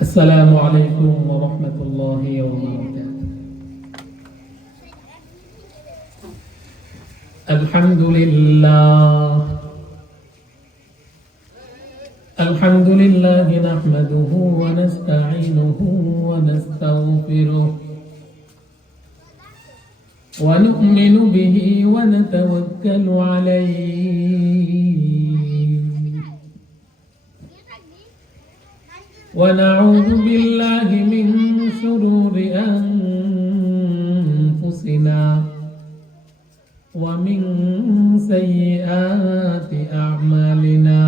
السلام عليكم ورحمة الله وبركاته. الحمد لله نحمده ونستعينه ونستغفره ونؤمن به ونتوكل عليه ونعوذ بالله من شرور أنفسنا ومن سيئات أعمالنا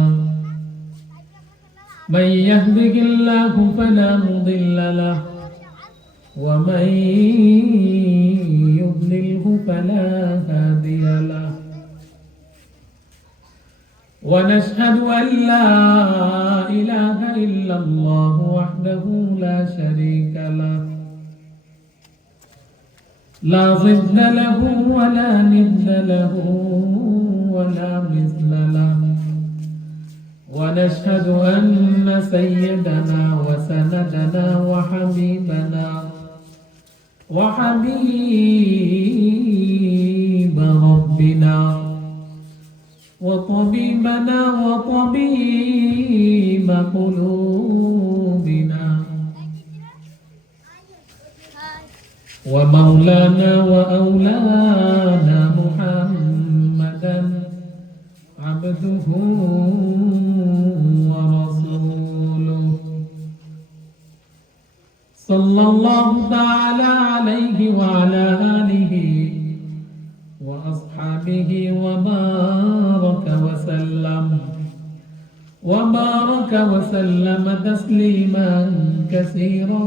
من يهده الله فلا مضل له ومن يضلله فلا هادي له ونشهد أن لا إله إلا الله وحده لا شريك له لا ضد له ولا ند له ولا مثل له ونشهد أن سيدنا وسندنا وحبيب ربنا وطبيبنا وطبيب قلوبنا ومولانا وأولانا محمدا عبده ورسوله صلى الله تعالى عليه وعلى آله وأصحابه وبارك وسلم تسليما كثيرا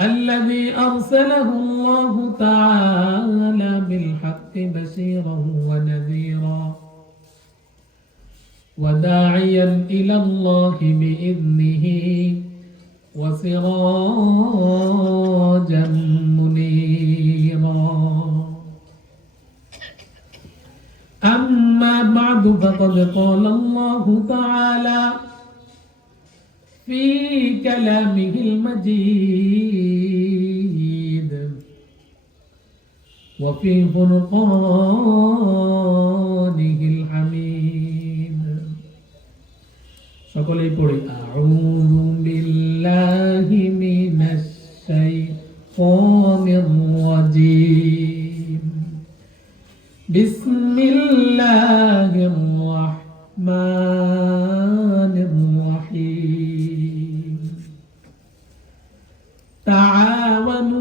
الذي أرسله الله تعالى بالحق بشيرا ونذيرا وداعيا إلى الله بإذنه وسراجا منيرا أما بعد فقد قال الله تعالى في كلامه المجيد وفي فرقانه الحميد সকলেই পড়ি আউযু বিল্লাহি মিনাশ শাইতানির রাজীম বিসমিল্লাহির রাহমানির রাহিম তাআওয়ানু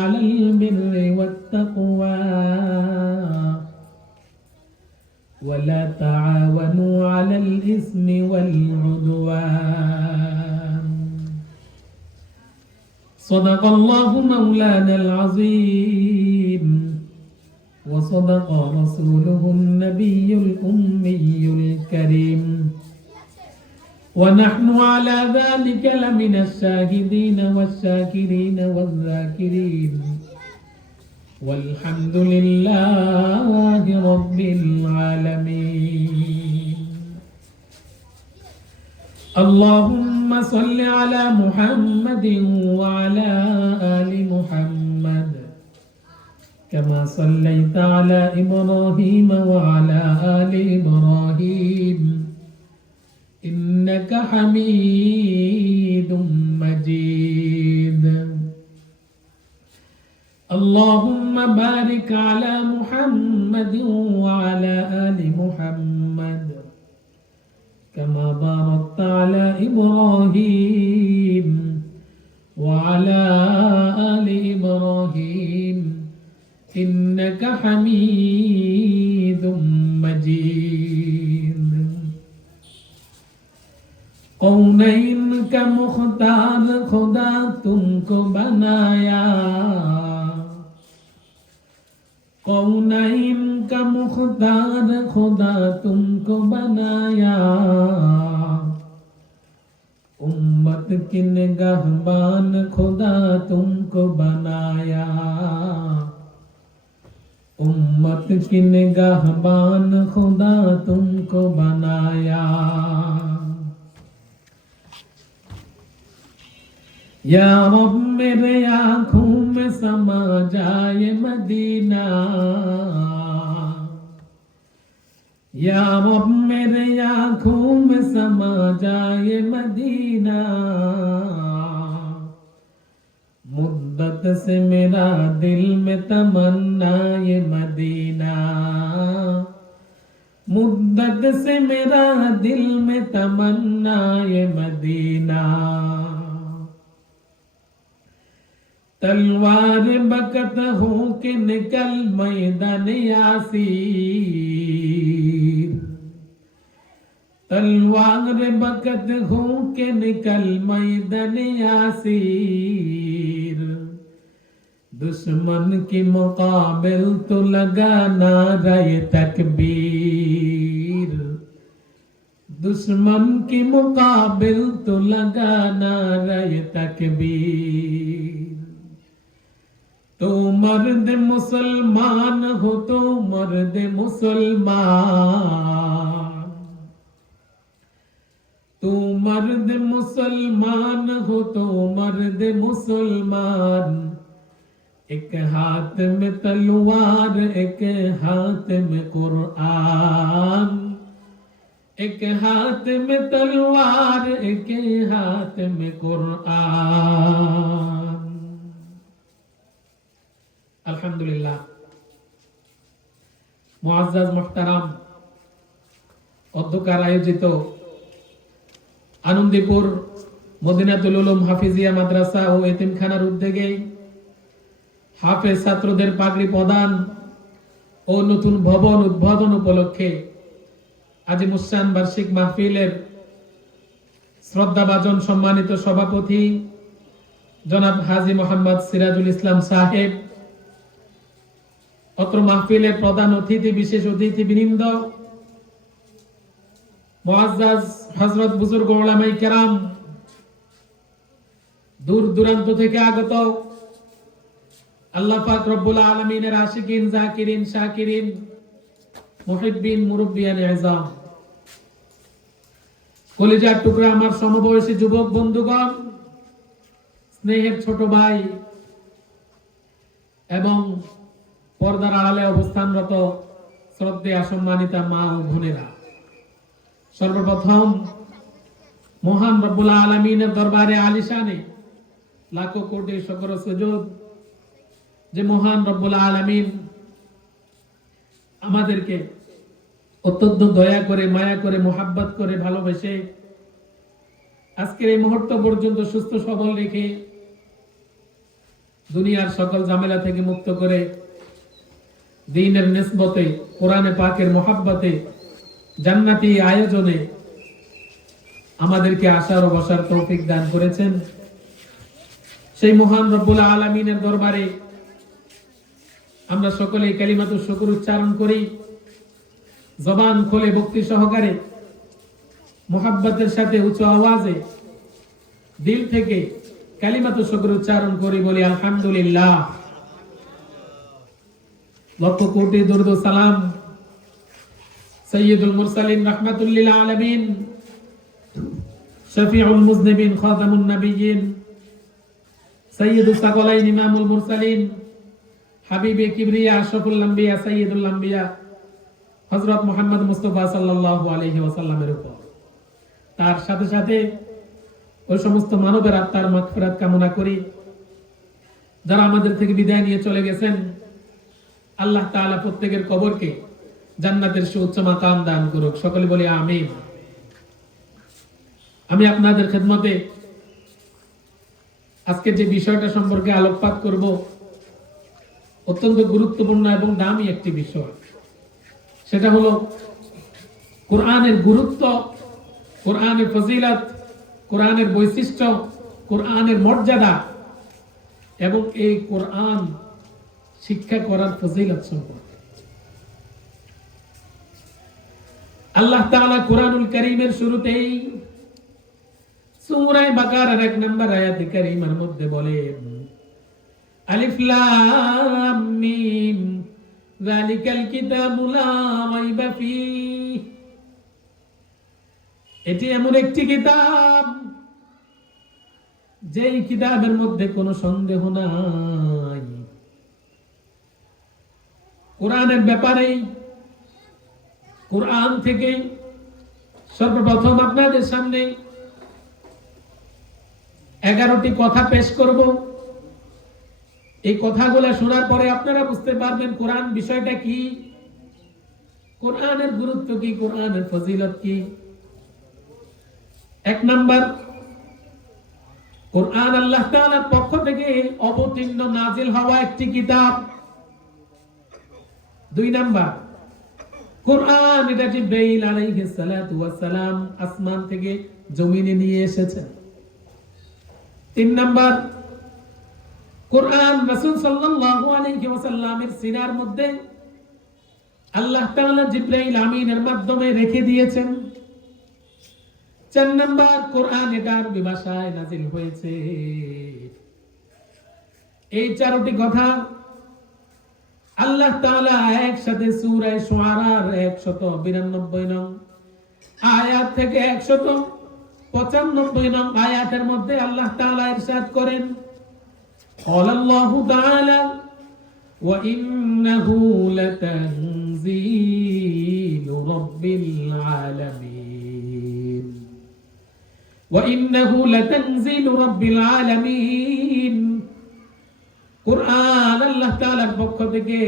আলাল বিররি ওয়াত তাকওয়া ولا تعاونوا على الإثم والعدوان صدق الله مولانا العظيم وصدق رسوله النبي الأمي الكريم ونحن على ذلك لمن الشاهدين والشاكرين والذاكرين والحمد لله رب العالمين اللهم صل على محمد وعلى آل محمد كما صليت على إبراهيم وعلى آل إبراهيم إنك حميد مجيد اللهم بارك على محمد وعلى آل محمد كما باركت على إبراهيم وعلى آل إبراهيم إنك حميد مجيد कौनैन का मुख्तार खुदा तुमको बनाया कौनैन का मुख्तार खुदा तुमको बनाया उम्मत की निगाहबान खुदा तुमको बनाया उम्मत की निगाहबान खुदा तुमको बनाया या रब मेरे आंखों में समा जाए मदीना, या रब मेरे आंखों में समा जाए मदीना, मुद्दत से मेरा दिल में तमन्ना ये मदीना, मुद्दत से मेरा दिल में तमन्ना ये मदीना। तलवार बकत हो के निकल मैदान यासीर, तलवार बकत हो के निकल मैदान यासीर, दुश्मन की मुकाबिल तो लगा नारे तकबीर, दुश्मन की मुकाबिल तो लगा नारे तकबीर। तो मर्द मुसलमान हो तो मर्द मुसलमान, तो मर्द मुसलमान हो तो मर्द मुसलमान, एक हाथ में तलवार एक हाथ में कुरान, एक हाथ में तलवार एक हाथ में कुरान। अल्हम्दुलिल्लाह। मुआज्जज मुहतरम অধ্যকার আয়োজিত আনন্দীপুর মদিনাতুল উলুম হাফিজিয়া মাদ্রাসা ও এতিমখানার উদ্যোগে হাফেজ ছাত্রদের পাগড়ি প্রদান ও নতুন ভবন উদ্বোধন উপলক্ষে আজি মুসান বার্ষিক মাহফিলের শ্রদ্ধাভাজন সম্মানিত সভাপতি জনাব হাজী মোহাম্মদ সিরাজুল ইসলাম সাহেব, অত্র মাহফিলের প্রধান অতিথি বিশেষ অতিথিবৃন্দ, মুআজ্জাজ হযরত বুজুর্গ উলামায়ে কেরাম, দূর দূরান্ত থেকে আগত আল্লাহ পাক রব্বুল আলামিনের আশিকিন, জাকিরিন, শাকিরিন, মুহিব্বিন, মুরব্বিয়ান ইজাম, কলিজার টুকরা আমার সমবয়সী যুবক বন্ধুগণ, স্নেহের ছোট ভাই এবং পর্দার আড়ালে অবস্থানরত শ্রদ্ধেয় সম্মানিতা মা ও বোনেরা, সর্বপ্রথম মহান রব্বুল আলামিনের দরবারে আলিশানে লাখো কোটি শুকর ও সুজুদ যে মহান রব্বুল আলামিন আমাদেরকে অত্যন্ত দয়া করে, মায়া করে, মোহাব্বত করে, ভালোবেসে আজকের এই মুহূর্ত পর্যন্ত সুস্থ সবল রেখে দুনিয়ার সকল ঝামেলা থেকে মুক্ত করে দ্বীনের নিসবতে, কোরআনে পাকের মোহাব্বতে, জান্নাতি আয়োজনে আমাদেরকে আসার ও বসার তৌফিক দান করেছেন। সেই মহান রব্বুল আলামিনের দরবারে আমরা সকলেই কালিমাতুশ শুকর উচ্চারণ করি, জবান খুলে ভক্তি সহকারে মোহাব্বতের সাথে উচ্চ আওয়াজে দিল থেকে কালিমাতুশ শুকর উচ্চারণ করি, বলি আলহামদুলিল্লাহ। লক্ষ কোটি দরুদ ও সালাম সাইয়্যিদুল মুরসালিন রাহমাতুল লিল আলামিন, শফিউল মুজনিবিন, খাতামুন নবিয়্যিন, সাইয়্যিদুস সাকলাইন, ইমামুল মুরসালিন, হাবিবে কিবরিয়া, আশরাফুল আম্বিয়া, সাইয়্যিদুল আম্বিয়া হযরত মুহাম্মদ মুস্তাফা সাল্লাল্লাহু আলাইহি ওয়াসাল্লামের উপর, তার সাথে সাথে ওই সমস্ত মানবের আত্মার মাগফিরাত কামনা করি যারা আমাদের থেকে বিদায় নিয়ে চলে গেছেন। আল্লাহ তাআলা প্রত্যেকের কবরকে জান্নাতের সুউচ্চ মাকাম দান করুক, সকলে বলি আমিন। আমি আপনাদের খেদমতে আজকে যে বিষয়টা সম্পর্কে আলোকপাত করব অত্যন্ত গুরুত্বপূর্ণ এবং দামি একটি বিষয়। সেটা হলো কোরআনের গুরুত্ব, কোরআনের ফজিলত, কোরআনের বৈশিষ্ট্য, কোরআনের মর্যাদা এবং এই কোরআন শিক্ষা করার ফজিলত সম্পর্কে। আল্লাহ তাআলা কোরআনুল কারীমের শুরুতেই সূরা বাকারার 1 নম্বর আয়াত কারীমার মধ্যে বলেন, আলিফ লাম মিম যালিকাল কিতাবু লা রাইবা ফীহ। এটি এমন একটি কিতাব যেই কিতাবের মধ্যে কোনো সন্দেহ নাই। কোরআনের ব্যাপারে কোরআন থেকে সর্বপ্রথম আপনাদের সামনে 11টি কথা পেশ করব। এই কথাগুলো শোনার পরে আপনারা বুঝতে পারবেন কোরআন বিষয়টা কি, কোরআনের গুরুত্ব কি, কোরআনের ফজিলত কি। 1 নাম্বার, কোরআন আল্লাহ তাআলার পক্ষ থেকে অবতীর্ণ নাজিল হওয়া একটি কিতাব। 2 নাম্বার, কোরআন এটা জিবরাইল আলাইহিস সালাতু ওয়াস সালাম আসমান থেকে জমিনে নিয়ে এসেছেন। 3 নাম্বার, কোরআন রাসূল সাল্লাল্লাহু আলাইহি ওয়াসাল্লামের সিনার মধ্যে আল্লাহ তাআলা জিবরাইল আমিনের মাধ্যমে রেখে দিয়েছেন। 4 নাম্বার, কোরআন এটা আরবি ভাষায় নাজিল হয়েছে। এই 4টি কথা আল্লাহ তাআলা একসাথে সূরা শুআরার 192 নং আয়াত থেকে 195 নং আয়াতের মধ্যে আল্লাহ তাআলা ইরশাদ করেন, ক্বালাল্লাহু তাআলা ওয়া ইন্নাহু লাতানজিলু রাব্বিল আলামিন, ওয়া ইন্নাহু লাতানজিলু রাব্বিল আলামিন। কোরআন আল্লাহ তাআলার পক্ষ থেকে,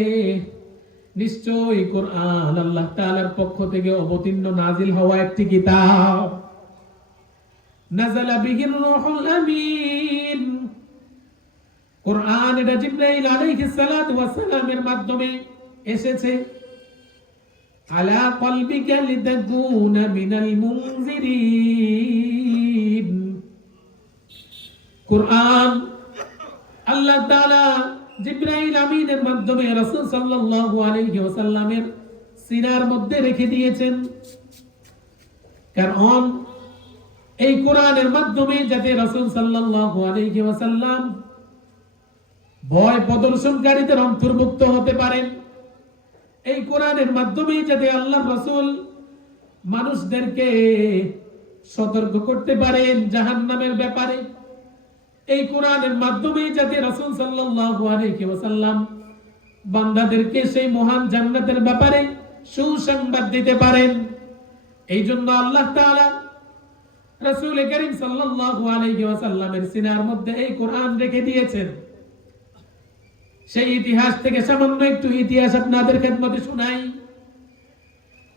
নিশ্চয়ই কোরআন আল্লাহ তাআলার পক্ষ থেকে অবতীর্ণ নাজিল হওয়া একটি কিতাব। নাযালা বিহির রূহুল আমিন, কোরআন এটা জিবরাইল আলাইহিস সালাতু ওয়াস সালামের মাধ্যমে এসেছে। আলা কলবিকা লিতাকুনা মিনাল মুনজিরিন, কোরআন আল্লাহ তাআলা জিবরাইল আমিনের মাধ্যমে রাসূল সাল্লাল্লাহু আলাইহি ওয়াসাল্লামের সিনার মধ্যে রেখে দিয়েছেন, কারণ এই কোরআনের মাধ্যমে যাতে রাসূল সাল্লাল্লাহু আলাইহি ওয়াসাল্লাম ভয় প্রদর্শনকারীদের অন্তর্ভুক্ত হতে পারেন, এই কোরআনের মাধ্যমে যাতে আল্লাহর রাসূল মানুষদেরকে সতর্ক করতে পারেন জাহান্নামের ব্যাপারে, এই কোরআনের মাধ্যমে যাতে রাসূল সাল্লাল্লাহু আলাইহি ওয়াসাল্লাম বান্দাদেরকে সেই মহান জান্নাতের ব্যাপারে সুসংবাদ দিতে পারেন। এই জন্য আল্লাহ তাআলা রাসূল করিম সাল্লাল্লাহু আলাইহি ওয়াসাল্লামের সিনার মধ্যে এই কোরআন রেখে দিয়েছেন। সেই ইতিহাস থেকে সামান্য একটু ইতিহাস আপনাদের খেদমতে শোনাই।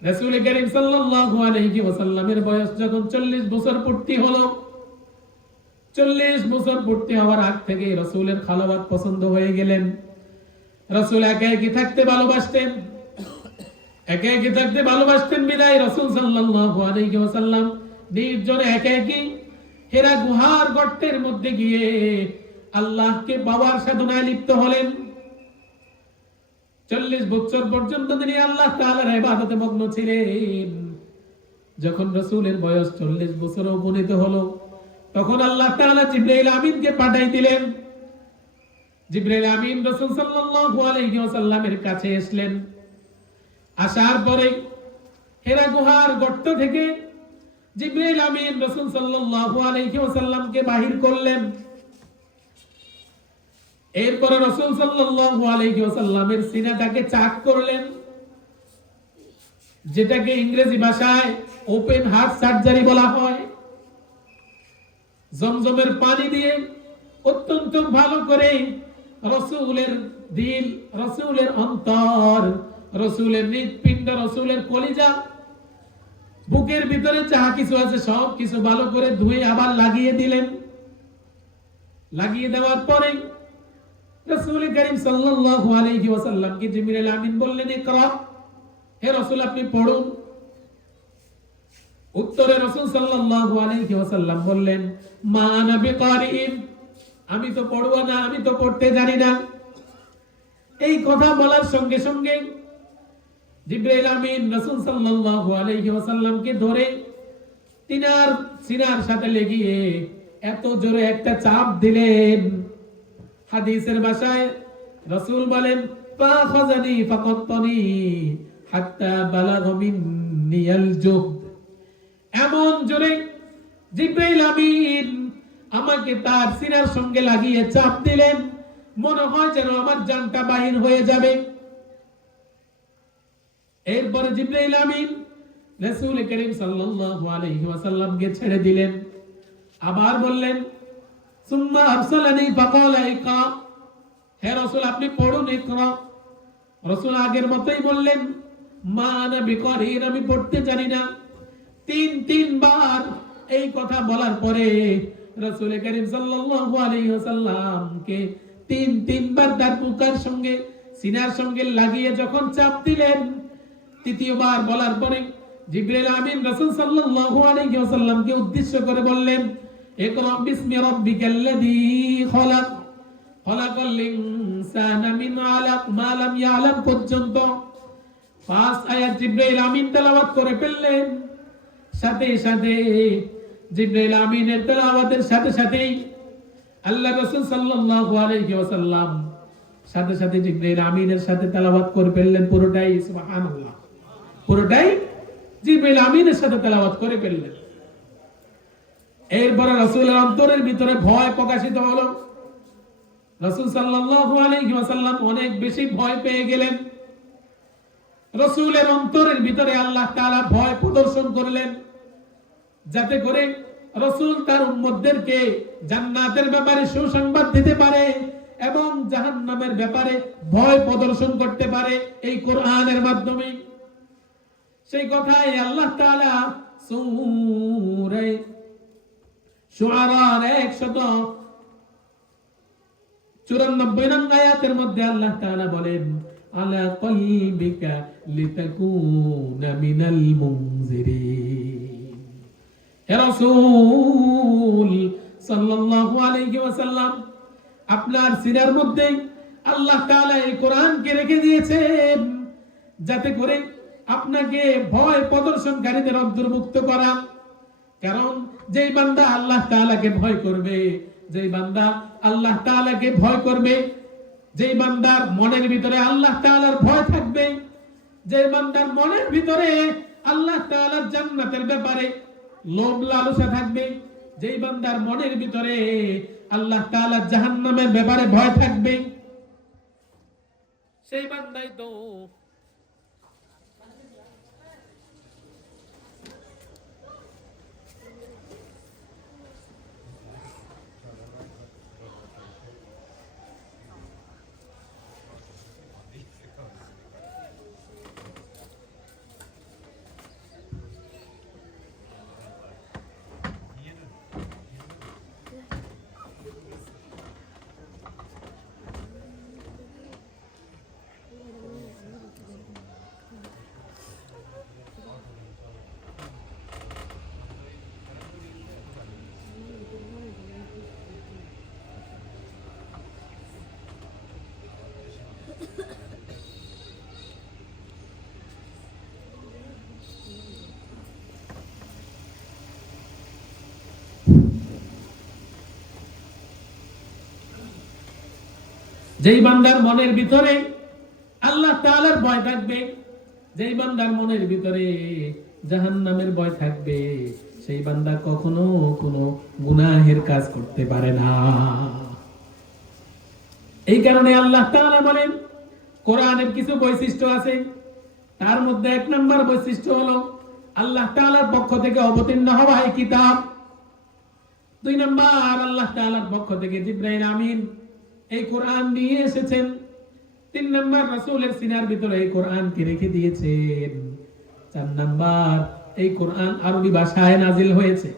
রাসূল করিম সাল্লাল্লাহু আলাইহি ওয়াসাল্লামের বয়স যখন 40 বছর পূর্তি হলো, 40 বছর পূর্তি হওয়ার আগ থেকে রাসূলের খালাওয়াত পছন্দ হয়ে গেলেন। রাসূল একাকী থাকতে ভালোবাসতেন, একাকী থাকতে ভালোবাসতেন বিদায় রাসূল সাল্লাল্লাহু আলাইহি ওয়াসাল্লাম নির্জনে একাকী হেরা গুহার গর্তের মধ্যে গিয়ে আল্লাহকে পাওয়ার সাধনায় লিপ্ত হলেন। 40 বছর পর্যন্ত তিনি আল্লাহ তাআলার ইবাদতে মগ্ন ছিলেন। যখন রাসূলের বয়স 40 বছর উপনীত হলো, তখন আল্লাহ তাআলা জিবরাইল আমিনকে পাঠাই দিলেন। জিবরাইল আমিন রাসূল সাল্লাল্লাহু আলাইহি ওয়াসাল্লামের কাছে আসলেন। আসার পরে হেরা গুহার গর্ত থেকে জিবরাইল আমিন রাসূল সাল্লাল্লাহু আলাইহি ওয়াসাল্লামকে বাহির করলেন। এরপরে রাসূল সাল্লাল্লাহু আলাইহি ওয়াসাল্লামের সিনাটাকে চাক করলেন, যেটাকে ইংরেজি ভাষায় ওপেন হার্ট সার্জারি বলা হয়। জমজমের পানি দিয়ে অত্যন্ত ভালো করে রাসূলের দিল, রাসূলের অন্তর, রাসূলের হৃদপিণ্ড, রাসূলের কলিজা, বুকের ভিতরে যাহা কিছু আছে সব কিছু ভালো করে ধুয়ে আবার লাগিয়ে দিলেন। লাগিয়ে দেওয়ার পরে রাসূল করিম সাল্লাল্লাহু আলাইহি ওয়াসাল্লামকে জিবরাইল আমিন বললেন, ইকরা, হে রাসূল আপনি পড়ুন। উত্তরে রাসূল সাল্লাল্লাহু আলাইহি ওয়াসাল্লাম বললেন, মা আনা বিকারিন, আমি তো পড়বো না, আমি তো পড়তে জানি না। এই কথা বলার সঙ্গে সঙ্গে জিবরাইল আমিন রাসূল সাল্লাল্লাহু আলাইহি ওয়াসাল্লামকে ধরে তিনার সিনার সাথে লেগিয়ে এত জোরে একটা চাপ দিলেন, হাদিসের ভাষায় রাসূল বলেন, ফাখাযানি ফাকাত্তানি হাত্তা বালাগা মিন্নিয়াল জুহদ। এমন জোরে জিবরাইল আমিন আমাকে তার সিনার সঙ্গে লাগিয়ে চাপ দিলেন, মনে হয় যেন আমার জানটা বাহির হয়ে যাবে। এরপরে জিবরাইল আমিন রাসূল করিম সাল্লাল্লাহু আলাইহি ওয়াসাল্লামকে ছেড়ে দিলেন। আবার বললেন, সুম্মা আরসালানি ফাকালা ইকরা, হে রাসূল আপনি পড়ুন ইকরা। রাসূল আগের মতোই বললেন, মা আনা বিকারিন, আমি পড়তে জানি না। তিনবার এই কথা বলার পরে রাসূল করিম সাল্লাল্লাহু আলাইহি ওয়াসাল্লামকে তিনবার তার বুকের সঙ্গে সিনার সঙ্গে লাগিয়ে যখন চাপ দিলেন, তৃতীয়বার বলার পরে জিবরাইল আমিন রাসূল সাল্লাল্লাহু আলাইহি ওয়াসাল্লামকে উদ্দেশ্য করে বললেন, ইকরা বিসমি রাব্বিকাল্লাযী খলাক, খলাকাল ইনসানা মিন আলাক, মা লাম ইয়ালাম পর্যন্ত 5 আয়াত জিবরাইল আমিন তেলাওয়াত করে ফেললেন। সাথে সাথে জিবরাইল আমিনের তেলাওয়াতের সাথে সাথেই আল্লাহ রাসূল সাল্লাল্লাহু আলাইহি ওয়াসাল্লাম সাথে সাথে জিবরাইল আমিনের সাথে তেলাওয়াত করে ফেললেন পুরোটাই। সুবহানাল্লাহ, পুরোটাই জিবরাইল আমিনের সাথে তেলাওয়াত করে ফেললেন। এরপরে রাসূলের অন্তরের ভিতরে ভয় প্রকাশিত হলো। রাসূল সাল্লাল্লাহু আলাইহি ওয়াসাল্লাম অনেক বেশি ভয় পেয়ে গেলেন। রাসূলের অন্তরের ভিতরে আল্লাহ তাআলা ভয় প্রদর্শন করলেন, যাতে করে রাসূল তার উম্মতদেরকে জান্নাতের ব্যাপারে সুসংবাদ দিতে পারে এবং জাহান্নামের ব্যাপারে ভয় প্রদর্শন করতে পারে এই কোরআনের মাধ্যমে। সেই কথাই আল্লাহ তাআলা সূরা শুআরার 194 নং আয়াতের মধ্যে আল্লাহ তাআলা বলেন, আলা কলবিকা লিতাকুনা মিনাল মুনজিরিন। হে রাসূল সাল্লাল্লাহু আলাইহি ওয়াসাল্লাম, আপনার সিনার মধ্যে আল্লাহ তাআলা এই কোরআনকে রেখে দিয়েছেন, যাতে করে আপনাকে ভয় প্রদর্শনকারীদের অন্তর্ভুক্ত করা। কারণ যেই বান্দা আল্লাহ তাআলাকে ভয় করবে, যেই বান্দা আল্লাহ তাআলাকে ভয় করবে, যেই বান্দার মনের ভিতরে আল্লাহ তাআলার ভয় থাকবে, যেই বান্দার মনের ভিতরে আল্লাহ তাআলার জান্নাতের ব্যাপারে লোভ লালসা থাকবে, যেই বান্দার মনের ভিতরে আল্লাহ তাআলার জাহান্নামের ব্যাপারে ভয় থাকবে, সেই বান্দাই তো যেই বান্দার মনের ভিতরে আল্লাহ তাআলার ভয় থাকবে, যেই বান্দার মনের ভিতরে জাহান্নামের ভয় থাকবে, সেই বান্দা কখনো কোনো গুনাহের কাজ করতে পারে না। এই কারণে আল্লাহ তাআলা বলেন, কোরআনের কিছু বৈশিষ্ট্য আছে, তার মধ্যে 1 নম্বর বৈশিষ্ট্য হলো আল্লাহ তাআলার পক্ষ থেকে অবতীর্ণ হওয়া এই কিতাব। 2 নম্বর, আল্লাহ তাআলার পক্ষ থেকে জিবরাইল আমিন এই কোরআন নিয়ে এসেছেন। 3 নম্বর, রাসূলের সিনার ভিতরে এই কোরআনকে রেখে দিয়েছেন। 4 নম্বর, এই কোরআন আরবি ভাষায় নাজিল হয়েছে।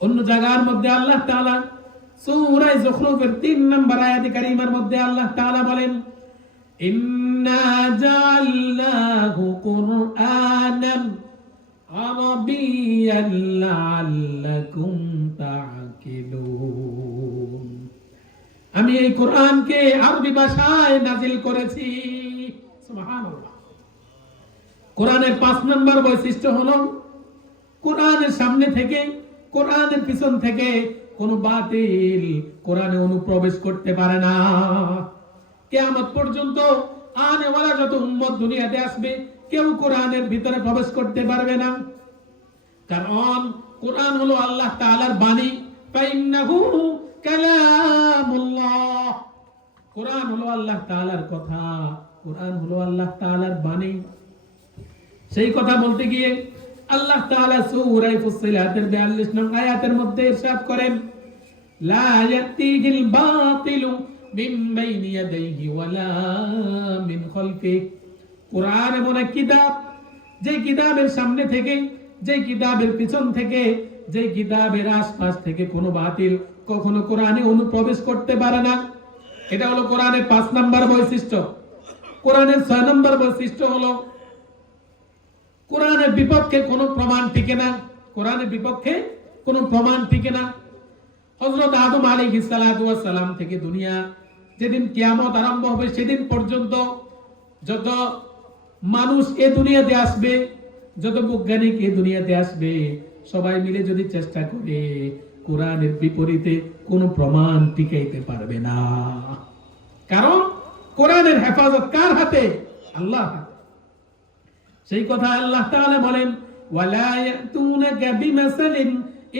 অন্য জায়গার মধ্যে আল্লাহ তাআলা সূরা যুখরুফের 3 নম্বর আয়াতে কারিমার মধ্যে আল্লাহ তাআলা বলেন, ইন্না জাআলনাহু কুরআনান আরাবিয়্যান লাআল্লাকুম তা'কিলুন। আমি এই কোরআনকে আরবি ভাষায় নাজিল করেছি। সুবহানাল্লাহ। কোরআনের 5 নম্বর বৈশিষ্ট্য হলো কোরআনের সামনে থেকে, কোরআনের পিছন থেকে কোন বাতিল কোরআনে অনুপ্রবেশ করতে পারে না। কিয়ামত পর্যন্ত আনেওয়ালা যত উম্মত দুনিয়াতে আসবে, কেউ কোরআনের ভিতরে প্রবেশ করতে পারবে না। কারণ কোরআন হলো আল্লাহ তাআলার বাণী, ফাইন্নাহু কালামুল্লাহ। কোরআন হলো আল্লাহ তাআলার কথা, কোরআন হলো আল্লাহ তাআলার বাণী। সেই কথা বলতে গিয়ে আল্লাহ তাআলা সূরা ফুসসিলাতের 42 নং আয়াতের মধ্যে ইরশাদ করেন, লা ইয়াতিহিল বাতিলু মিন বাইনি ইয়াদাইহি ওয়ালা মিন খালফিহি। কোরআন এমন এক কিতাব, যে কিতাবের সামনে থেকে, যে কিতাবের পিছন থেকে, যে কিতাবের আশপাশ থেকে কোনো বাতিল কখনো কোরআনে অনুপ্রবেশ করতে পারে না। এটা হলো কোরআনের 5 নম্বর বৈশিষ্ট্য। কোরআনের 6 নম্বর বৈশিষ্ট্য হলো কোরআনের বিপক্ষে কোনো প্রমাণ টিকে না। কোরআনের বিপক্ষে কোনো প্রমাণ টিকে না। হযরত আদম আলাইহিস সালাতু ওয়াস সালাম থেকে দুনিয়া যেদিন কিয়ামত আরম্ভ হবে সেদিন পর্যন্ত যত মানুষ এই দুনিয়াতে আসবে, যত বৈজ্ঞানিক এই দুনিয়াতে আসবে, সবাই মিলে যদি চেষ্টা করে কোরআনের বিপরীতে কোনো প্রমাণ টিকাইতে পারবে না। কারণ কোরআনের হেফাজত কার হাতে? আল্লাহর হাতে। সেই কথা আল্লাহ তাআলা বলেন, ওয়ালা ইয়াতুনাকা বিমাসালিন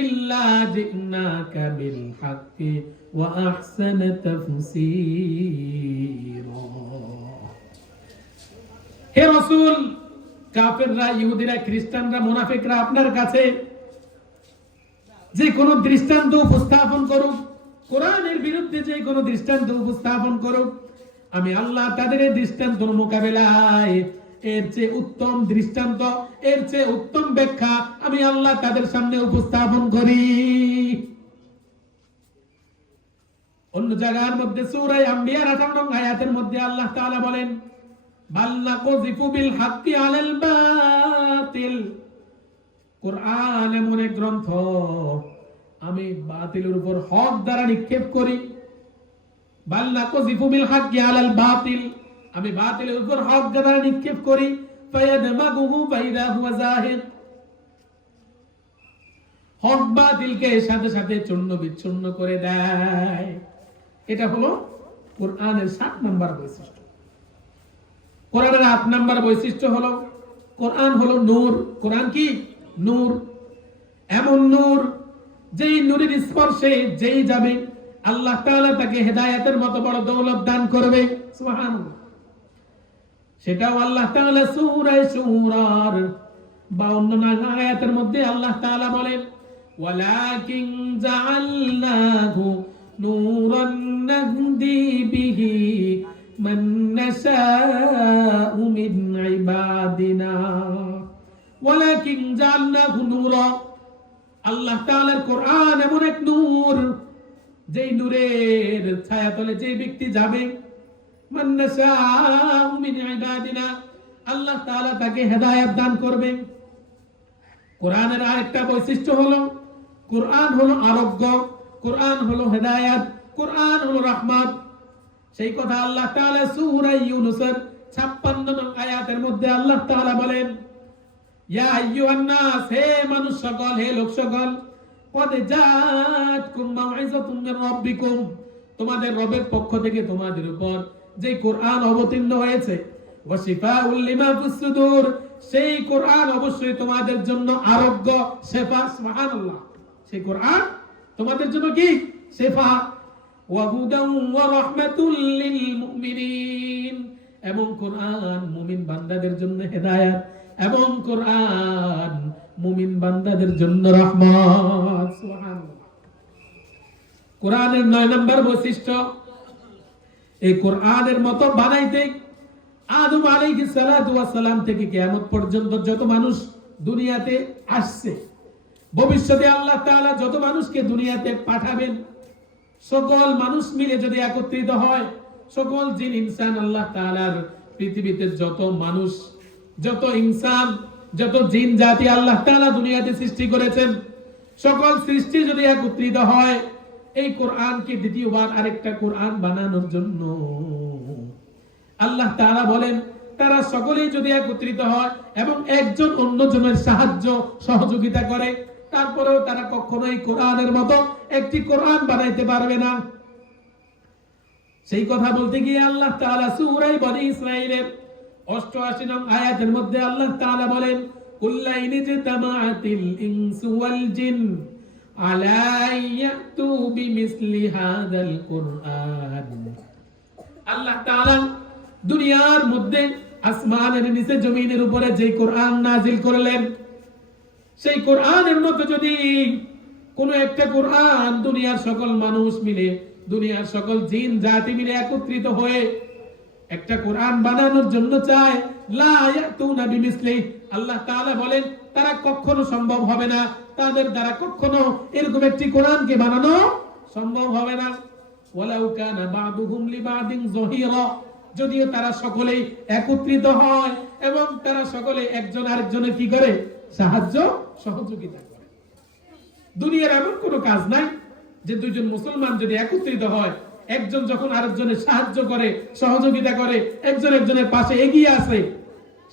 ইল্লা জিনাকা বিল হাক্কি ওয়া আহসানা তাফসীরা। হে রাসূল, কাফেররা, ইহুদিরা, খ্রিস্টানরা, মুনাফিকরা আপনার কাছে যে কোনো দৃষ্টান্ত উপস্থাপন করুক, কোরআনের বিরুদ্ধে যে কোনো দৃষ্টান্ত উপস্থাপন করুক, আমি আল্লাহ তাদের এই দৃষ্টান্তর মোকাবেলায় এর চেয়ে উত্তম দৃষ্টান্ত, এর চেয়ে উত্তম ব্যাখ্যা আমি আল্লাহ তাদের সামনে উপস্থাপন করি। অন্য জায়গার মধ্যে সূরা আম্বিয়ার 58 নং আয়াতের মধ্যে আল্লাহ তাআলা বলেন, বাল নাকুযিফু বিল হাক্কি আলাল বাতিল। কোরআন এমন এক গ্রন্থ, আমি বাতিলের উপর হক দ্বারা নিক্ষেপ করি। বাল নাকুযিফু বিল হাক্কি আলাল বাতিল, আমি বাতিলের উপর হক দ্বারা নিক্ষেপ করি। ফায়াদমাগুহু ফাইদা হুয়া যাহিক, হক বাতিলকে সাথে সাথে চূর্ণ বিচ্ছিন্ন করে দেয়। এটা হলো কোরআনের 7 নম্বর বৈশিষ্ট্য। কোরআনের 8 নম্বর বৈশিষ্ট্য হলো কোরআন হলো নূর। কোরআন কি? নূর। এমন নূর যেই নূরের স্পর্শে যেই যাবে আল্লাহ তাআলা তাকে হেদায়েতের মতো বড় দৌলত দান করবে। সুবহানাল্লাহ। সেটাও আল্লাহ তাআলা সূরা শুরার 52 নং আয়াতের মধ্যে আল্লাহ তাআলা বলেন, ওয়ালাকিন জাআলনাহু নূরান নাহদি বিহি মান নাশাউ মিন ইবাদিনা। ওয়ালাকিন জাআলনাহু নূরা, আল্লাহ তাআলার কোরআন এমন এক নূর, যেই নূরের ছায়াতলে যে ব্যক্তি যাবে, মান নাশাউ মিন ইবাদিনা, আল্লাহ তাআলা তাকে হেদায়েত দান করবে। কোরআনের আরেকটা বৈশিষ্ট্য হলো কোরআন হলো আরোগ্য, কোরআন হলো হেদায়েত, কোরআন হলো রাহমাত। সেই কথা আল্লাহ তাআলা সূরা ইউনূসের 56 নং আয়াতের মধ্যে আল্লাহ তাআলা বলেন, ইয়া আইয়ুহান নাস, হে মানুষ সকল, হে লোক সকল, কদ জাআতকুম মাউইযাতুম মির রাব্বিকুম, তোমাদের রবের পক্ষ থেকে তোমাদের উপর যে কোরআন অবতীর্ণ হয়েছে, ওয়া শিফাউল লিমা ফিস সুদূর, সেই কোরআন অবশ্যই তোমাদের জন্য আরোগ্য, শিফা। সুবহানাল্লাহ। সেই কোরআন তোমাদের জন্য কি? শিফা। ওয়া হুদান ওয়া রাহমাতুল লিল মুমিনিন, এবং কোরআন মুমিন বান্দাদের জন্য হেদায়েত, এবং কোরআন মুমিন বান্দাদের জন্য রহমত। সুবহানাল্লাহ। কোরআনের 9 নম্বর বৈশিষ্ট্য, এই কোরআনের মতো বানাইতে আদম আলাইহিস সালাতু ওয়াস সালাম থেকে কিয়ামত পর্যন্ত যত মানুষ দুনিয়াতে আসছে, ভবিষ্যতে আল্লাহ তাআলা যত মানুষকে দুনিয়াতে পাঠাবেন, সকল মানুষ মিলে যদি একত্রিত হয়, সকল জিন ইনসান, আল্লাহ তাআলার পৃথিবীতে যত মানুষ, যত ইনসান, যত জিন জাতি আল্লাহ তাআলা দুনিয়াতে সৃষ্টি করেছেন, সকল সৃষ্টি যদি একত্রিত হয় এই কোরআনকে দ্বিতীয়বার আরেকটা কোরআন বানানোর জন্য, আল্লাহ তাআলা বলেন তারা সকলেই যদি একত্রিত হয় এবং একজন অন্যজনের সাহায্য সহযোগিতা করে, তারপরেও তারা কখনোই কোরআনের মতো একটি কোরআন বানাইতে পারবে না। সেই কথা বলতে গিয়ে আল্লাহ তাআলা সূরা বনী ইসরাঈলের 88 নং আয়াতের মধ্যে আল্লাহ তাআলা বলেন, কুল্লা ইন জাতামাআতিল ইনসু ওয়াল জিন আলা ইয়াতু বিমিসলি হাযাল কুরআন। আল্লাহ তাআলা দুনিয়ার মধ্যে আসমানের নিচে জমিনের উপরে যে কোরআন নাজিল করলেন, সেই কোরআনের মতো যদি কোন একটা কোরআন দুনিয়ার সকল মানুষ মিলে, দুনিয়ার সকল জিন জাতি মিলে একত্রিত হয়ে একটা কোরআন বানানোর জন্য চায়, লা ইয়াতুনা বিমিসলি, আল্লাহ তাআলা বলেন তারা কখনো সম্ভব হবে না, তাদের দ্বারা কখনো এরকম একটি কোরআনকে বানানো সম্ভব হবে না। ওয়ালাউ কানা বা'দুহুম লিবা'দিন যহিরা, যদিও তারা সকলেই একত্রিত হয় এবং তারা সকলে একজন আরেকজনের কি করে, সাহায্য সহযোগিতা করে। দুনিয়ার এমন কোনো কাজ নাই যে দুইজন মুসলমান যদি একত্রিত হয়, একজন যখন আরেকজনের সাহায্য করে, সহযোগিতা করে, একজন একজনের পাশে এগিয়ে আসে,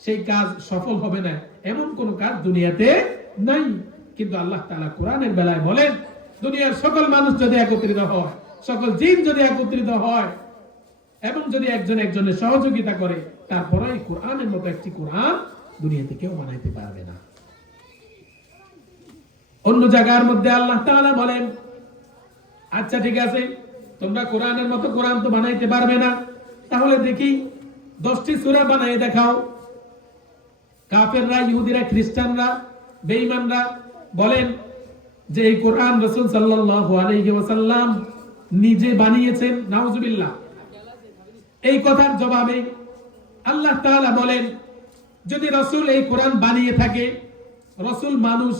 সেই কাজ সফল হবে না, এমন কোন কাজ দুনিয়াতে নাই। কিন্তু আল্লাহ তাআলা কোরআনের বেলায় বলেন, দুনিয়ার সকল মানুষ যদি একত্রিত হয়, সকল জিন যদি একত্রিত হয় এবং যদি একজন একজনের সহযোগিতা করে, তারপরে এই কোরআনের মতো একটি কোরআন দুনিয়াতে কেউ বানাইতে পারবে না। অন্য জায়গার মধ্যে আল্লাহ তাআলা বলেন, আচ্ছা ঠিক আছে, তোমরা কোরআনের মতো কোরআন তো বানাইতে পারবে না, তাহলে দেখি 10টি সূরা বানাই দেখাও। কাফেররা, ইহুদিরা, খ্রিস্টানরা, বেঈমানরা বলেন যে এই কোরআন রাসূল সাল্লাল্লাহু আলাইহি ওয়াসাল্লাম নিজে বানিয়েছেন, নাউজুবিল্লাহ। এই কথার জবাবে আল্লাহ তাআলা বলেন, যদি রাসূল এই কোরআন বানিয়ে থাকে, রাসূল মানুষ,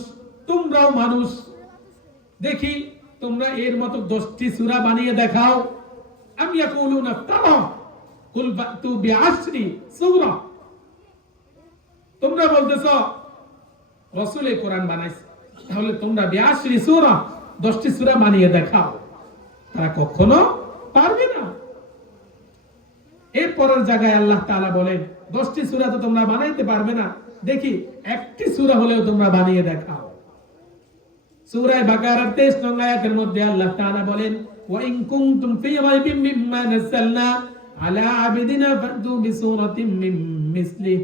তোমরাও মানুষ, দেখি তোমরা এর মতো 10টি সূরা বানিয়ে দেখাও। আম ইয়াকুলুনা তারা কুল বাতু বিআশরি সূরা, তোমরা বলতেছো রাসূল এই কোরআন বানাইছে, তাহলে তোমরা বিআশরি সূরা 10টি সূরা বানিয়ে দেখাও। তারা কখনো পারবে না। এর পরের জায়গায় আল্লাহ তাআলা বলেন, 10টি সূরা তো তোমরা বানাইতে পারবে না, দেখি একটি সূরা হলেও তোমরা বানিয়ে দেখাও। সূরা বাকারার 23 নং আয়াতের মধ্যে আল্লাহ তাআলা বলেন, ওয়া ইন কুনতুম ফি রাইবিন মিম্মা নাযালনা আলা আবদিনা ফাতু বিসূরাতিন মিন মিসলি।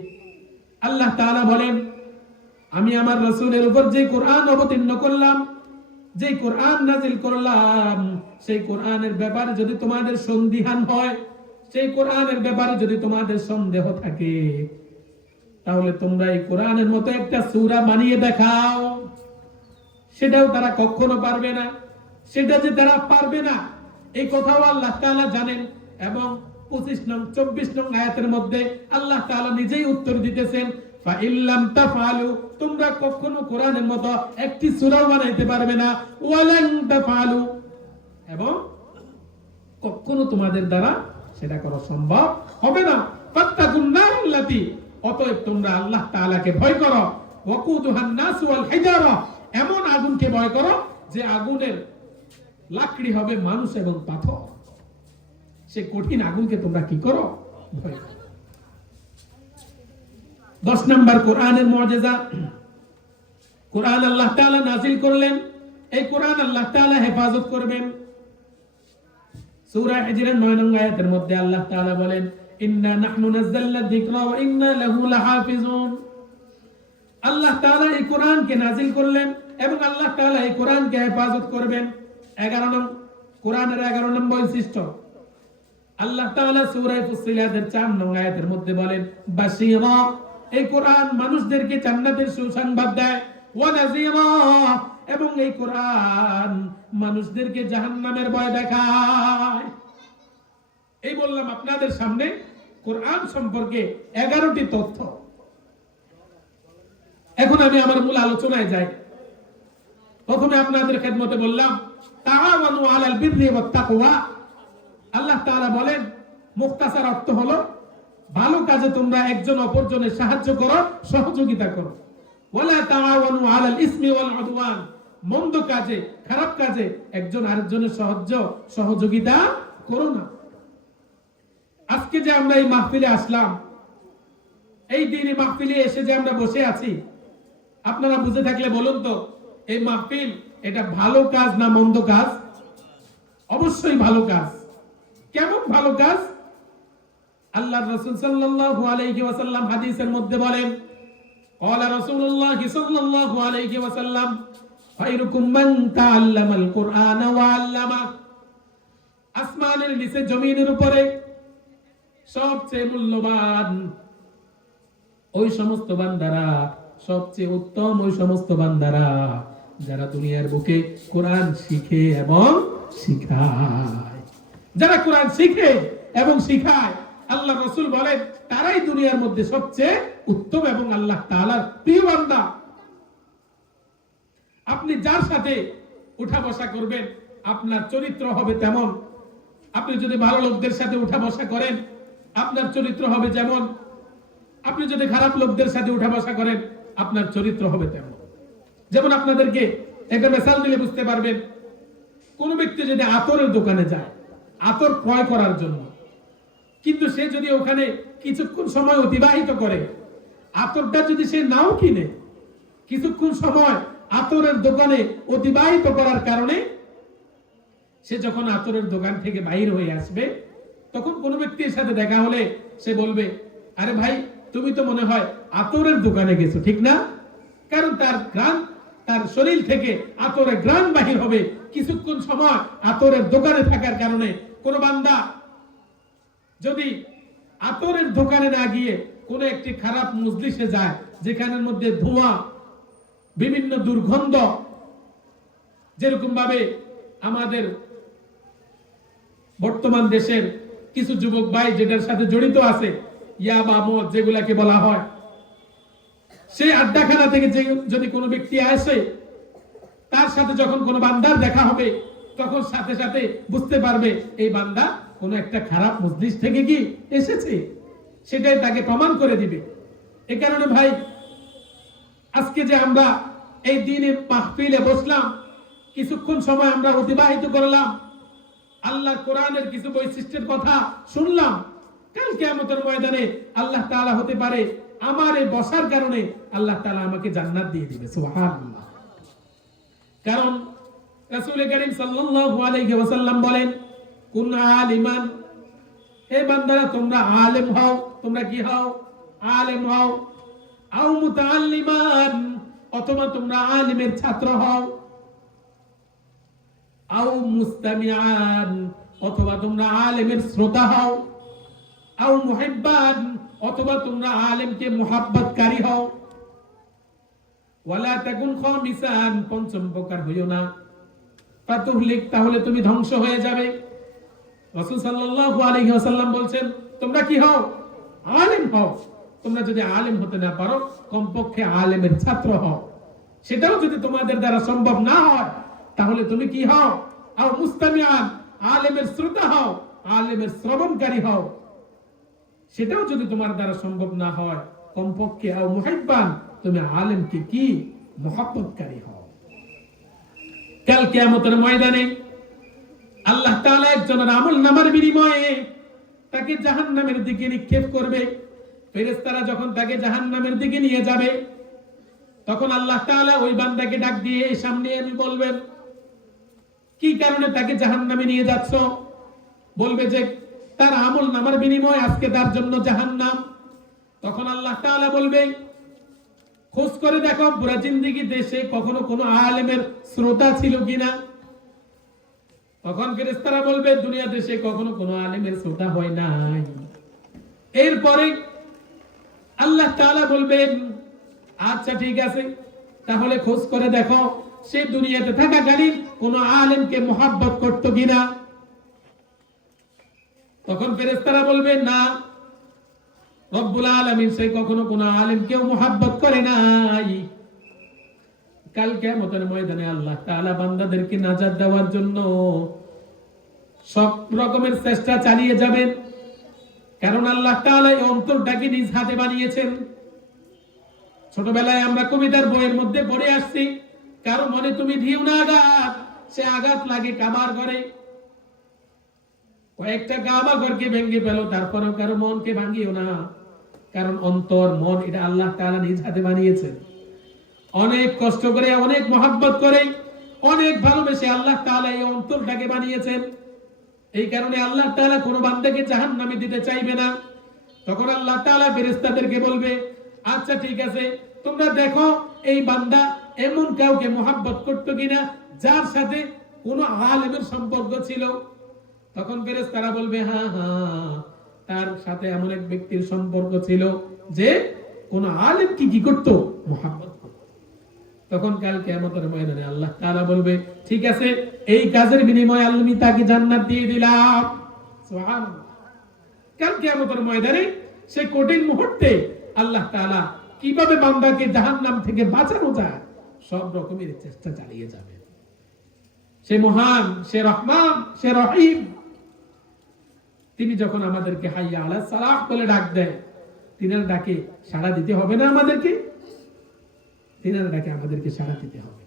আল্লাহ তাআলা বলেন, আমি আমার রাসূলের উপর যে কোরআন অবতীর্ণ করলাম, যে কোরআন নাযিল করলাম, সেই কোরআনের ব্যাপারে যদি তোমাদের সন্দিহান হয়, সেই কোরআনের ব্যাপারে যদি তোমাদের সন্দেহ থাকে, তাহলে তোমরা এই কোরআনের মতো একটা সূরা বানিয়ে দেখাও। সেটাও তারা কখনো পারবে না। সেটা যে তারা পারবে না, এই কথাও আল্লাহ তাআলা জানেন। এবং 25 নং 24 নং আয়াতের মধ্যে আল্লাহ তাআলা নিজেই উত্তর দিতেছেন, ফা ইল্লাম তাফআলু, তোমরা কখনো কোরআনের মতো একটি সূরা বানাইতে পারবে না, ওয়ালান তাফআলু, এবং কখনো তোমাদের দ্বারা সেটা করা সম্ভব হবে না। ফাত্তাকুন নারুল্লাতী, অতএব তোমরা আল্লাহ তাআলাকে ভয় করো, ওয়াকুদুহান নাস ওয়াল হিজারা, এমন আগুনকে ভয় করো যে আগুনের লাকড়ি হবে মানুষ এবং পাথর। সে কঠিন আগুনকে তোমরা কি করো, ভয় করো। 10 নম্বর কোরআনের মুজিজা, কোরআন আল্লাহ তাআলা নাযিল করলেন, এই কোরআন আল্লাহ তাআলা হেফাজত করবেন। সূরা হিজরের 9 নং আয়াতের মধ্যে আল্লাহ তাআলা বলেন, ইন্না নাহনু নাযালনা যিকরা ওয়া ইন্না লাহু লাহাফিজুন। আল্লাহ তাআলা এই কোরআনকে নাযিল করলেন এবং আল্লাহ তাআলা এই কোরআনকে হেফাজত করবেন। 11 নং কোরআনের 11 নং বৈশিষ্ট্য, আল্লাহ তাআলা সূরা ফুসসিলাতের 4 নং আয়াতের মধ্যে বলেন, বাশীরা, এই কোরআন মানুষদেরকে জান্নাতের সুসংবাদ দেয়, ওয়া নাযীরা, এবং এই কোরআন মানুষদেরকে জাহান্নামের ভয় দেখায়। এই বললাম আপনাদের সামনে কোরআন সম্পর্কে 11টি তথ্য। এখন আমি আমার মূল আলোচনায় যাই। প্রথমে আপনাদের খেদমতে বললাম, তাআওয়ানু আলাল বিররি ওয়াত তাকওয়া। আল্লাহ তাআলা বলেন, মুখতাসার অর্থ হলো ভালো কাজে তোমরা একজন অপরজনের সাহায্য করো, সহযোগিতা করো। ওয়ালা তাআওয়ানু আলাল ইসমি ওয়াল উদওয়ান, মন্দ কাজে, খারাপ কাজে একজন আরেকজনের সহযোগিতা করো না। আজকে যে আমরা এই মাহফিলে আসলাম, এই দিনে মাহফিলে এসে যে আমরা বসে আছি, আপনারা বুঝে থাকলে বলুন তো, এই মাহফিল এটা ভালো কাজ না মন্দ কাজ? অবশ্যই ভালো কাজ। কেমন ভালো কাজ? আল্লাহর রাসূল সাল্লাল্লাহু আলাইহি ওয়াসাল্লাম হাদিসের মধ্যে বলেন, ক্বালা রাসূলুল্লাহ সাল্লাল্লাহু আলাইহি ওয়াসাল্লাম, খায়রুকুম মান তাআল্লামাল কুরআনা ওয়া আল্লামা। আসমানের নিচে জমিনের উপরে সবচেয়ে মূল্যবান ওই সমস্ত বান্দারা, সবচেয়ে উত্তম ওই সমস্ত বান্দারা যারা দুনিয়ার বুকে কোরআন শিখে এবং শিখায়। যারা কোরআন শিখে এবং শিখায়, আল্লাহ রাসূল বলেন তারাই দুনিয়ার মধ্যে সবচেয়ে উত্তম এবং আল্লাহ তাআলার প্রিয় বান্দা। আপনি যার সাথে উঠা বসা করবেন আপনার চরিত্র হবে তেমন। আপনি যদি ভালো লোকদের সাথে উঠা বসা করেন আপনার চরিত্র হবে যেমন। আপনি যদি খারাপ লোকদের সাথে উঠা বসা করেন আপনার চরিত্র হবে তেমন। যেমন আপনাদেরকে একটা মিসাল দিলে বুঝতে পারবেন। কোন ব্যক্তি যদি আতরের দোকানে যায় আতর ক্রয় করার জন্য, কিন্তু সে যদি ওখানে কিছুক্ষণ সময় অতিবাহিত করে, আতরটা যদি সে নাও কিনে, কিছুক্ষণ সময় আতরের দোকানে অতিবাহিত করার কারণে সে যখন আতরের দোকান থেকে বাইর হয়ে আসবে, তখন কোন ব্যক্তির সাথে দেখা হলে সে বলবে, আরে ভাই তুমি তো মনে হয় আতরের দোকানে গেছো, ঠিক না? কারণ তার ঘ্রাণ, তার শরীর থেকে আতরের ঘ্রাণ বাহির হবে কিছুক্ষণ সময় আতরের দোকানে থাকার কারণে। কোন বান্দা যদি আতরের দোকানে না গিয়ে কোন একটি খারাপ মজলিসে যায় যেখানের মধ্যে ধোঁয়া, বিভিন্ন দুর্গন্ধ, যেরকম ভাবে আমাদের বর্তমান দেশের কিছু যুবক ভাই যেটার সাথে জড়িত আছে, ইয়াবা মদ যেগুলাকে বলা হয়, সেই আড্ডাখানা থেকে যদি কোনো ব্যক্তি আসে তার সাথে যখন কোনো বান্দার দেখা হবে তখন সাথে সাথে বুঝতে পারবে এই বান্দা কোনো একটা খারাপ মজলিস থেকে কি এসেছে, সেটাই তাকে প্রমাণ করে দিবে। এ কারণে ভাই আজকে যে আমরা এই দিনে মাহফিলে বসলাম, কিছুক্ষণ সময় আমরা অতিবাহিত করলাম, আল্লাহর কোরআনের কিছু বৈশিষ্ট্যের কথা শুনলাম, কাল কিয়ামতের ময়দানে আল্লাহ তাআলা হতে পারে আমার এই বসার কারণে আল্লাহ তাআলা আমাকে জান্নাত দিয়ে দিবে। সুবহানাল্লাহ। কারণ রাসূল করিম সাল্লাল্লাহু আলাইহি ওয়াসাল্লাম বলেন, কুন আলিমান, হে বান্দারা তোমরা আলেম হও। তোমরা কি হও? আলেম হও। আও মুতাআল্লিমান, অথবা তোমরা আলিমের ছাত্র হও। আও মুস্তামিআন, অথবা তোমরা আলেমের শ্রোতা হও। আও মুহিব্বান, অথবা তোমরা আলেমকে মুহাব্বতকারী হও। ওয়ালা তাকুন খামিসান, পঞ্চম প্রকার হইও না। ফাতুহলিক, তাহলে তুমি ধ্বংস হয়ে যাবে। রাসূল সাল্লাল্লাহু আলাইহি ওয়াসাল্লাম বলছেন তোমরা কি হও? আলেম হও। তোমরা যদি আলেম হতে না পারো কমপক্ষে আলেমের ছাত্র হও। সেটাও যদি তোমাদের দ্বারা সম্ভব না হয় তাহলে তুমি কি হও? আও মুস্তামিআন, আলেমের শ্রোতা হও, আলেমের শ্রবণকারী হও। সেটাও যদি তোমার দ্বারা সম্ভব না হয় কমপক্ষে আও মুহিব্বান, তুমি আলেমকে কি মুহাব্বতকারী হও। কাল কিয়ামতের ময়দানে আল্লাহ তাআলা একজনের আমলনামার বিনিময়ে তাকে জাহান্নামের দিকে নিক্ষেপ করবে। ফেরেশতারা যখন তাকে জাহান্নামের দিকে নিয়ে যাবে তখন আল্লাহ তাআলা ওই বান্দাকে ডাক দিয়ে সামনে এনে বলবেন, কি কারণে তাকে জাহান্নামে নিয়ে যাচ্ছ? বলবে যে তার আমলনামার বিনিময়ে আজকে তার জন্য জাহান্নাম। তখন আল্লাহ তাআলা বলবে, খোঁজ করে দেখো পুরা জিন্দেগি দেশে কখনো কোনো আলেমের শ্রোতা ছিল কিনা। তখন ফেরেশতারা বলবে দুনিয়া দেশে কখনো কোনো আলেমের শ্রোতা হয় নাই। এরপরে আল্লাহ তাআলা বলবেন, আচ্ছা ঠিক আছে, তাহলে খোঁজ করে দেখো সে দুনিয়াতে থাকাকালীন কোন আলেমকে মুহাব্বত করত কিনা। তখন ফেরেশতারা বলবে না, রব্বুল আলামিন সে কখনো কোন আলেমকেও মুহাব্বত করে নাই। কাল কিয়ামতের ময়দানে আল্লাহ তাআলা বান্দাদেরকে নাজাত দেওয়ার জন্য সব রকমের চেষ্টা চালিয়ে যাবেন। কারণ আল্লাহ তাআলা এই অন্তরটাকে নিজ হাতে বানিয়েছেন। ছোটবেলায় আমরা কবিতার বইয়ের মধ্যে পড়ে আসছি, কারো মনে তুমি দিও না আঘাত, সে আঘাত লাগে কাবার ঘরে। কয়েকটা কাবা ঘরকে ভেঙে ফেলো, তারপরেও কারো মনকে ভাঙিও না। কারণ অন্তর, মন এটা আল্লাহ তাআলা নিজ হাতে বানিয়েছেন। অনেক কষ্ট করে, অনেক মহব্বত করে, অনেক ভালোবেসে আল্লাহ তাআলা এই অন্তরটাকে বানিয়েছেন। এই কারণে আল্লাহ তাআলা কোন বান্দাকে জাহান্নামে দিতে চাইবে না। তখন আল্লাহ তাআলা ফেরেশতাদেরকে বলবে, আচ্ছা ঠিক আছে, তোমরা দেখো এই বান্দা এমন কাউকে মোহাব্বত করত কিনা যার সাথে কোনো আলেমের সম্পর্ক ছিল? তখন ফেরেশতারা বলবে হ্যাঁ হ্যাঁ, তার সাথে এমন এক ব্যক্তির সম্পর্ক ছিল যে কোন আলেম কি করত? মোহাব্বত করত। তখন কাল কিয়ামতের ময়দানে আল্লাহ তাআলা বলবে ঠিক আছে, এই কাজের বিনিময়ে আমি তাকে জান্নাত দিয়ে দিলাম। সুবহানাল্লাহ। কাল কিয়ামতের ময়দানে সেই কঠিন মুহূর্তে আল্লাহ তাআলা কিভাবে বান্দাকে জাহান্নাম থেকে বাঁচানো যায় সব রকমের চেষ্টা চালিয়ে যাবে। সে মহান, সে রহমান, সে রহিম। তিনি যখন আমাদেরকে হাইয়া আলাস সালাহ বলে ডাক দেয়, তিনার ডাকে সাড়া দিতে হবে না আমাদেরকে? তিনার ডাকে আমাদেরকে সাড়া দিতে হবে।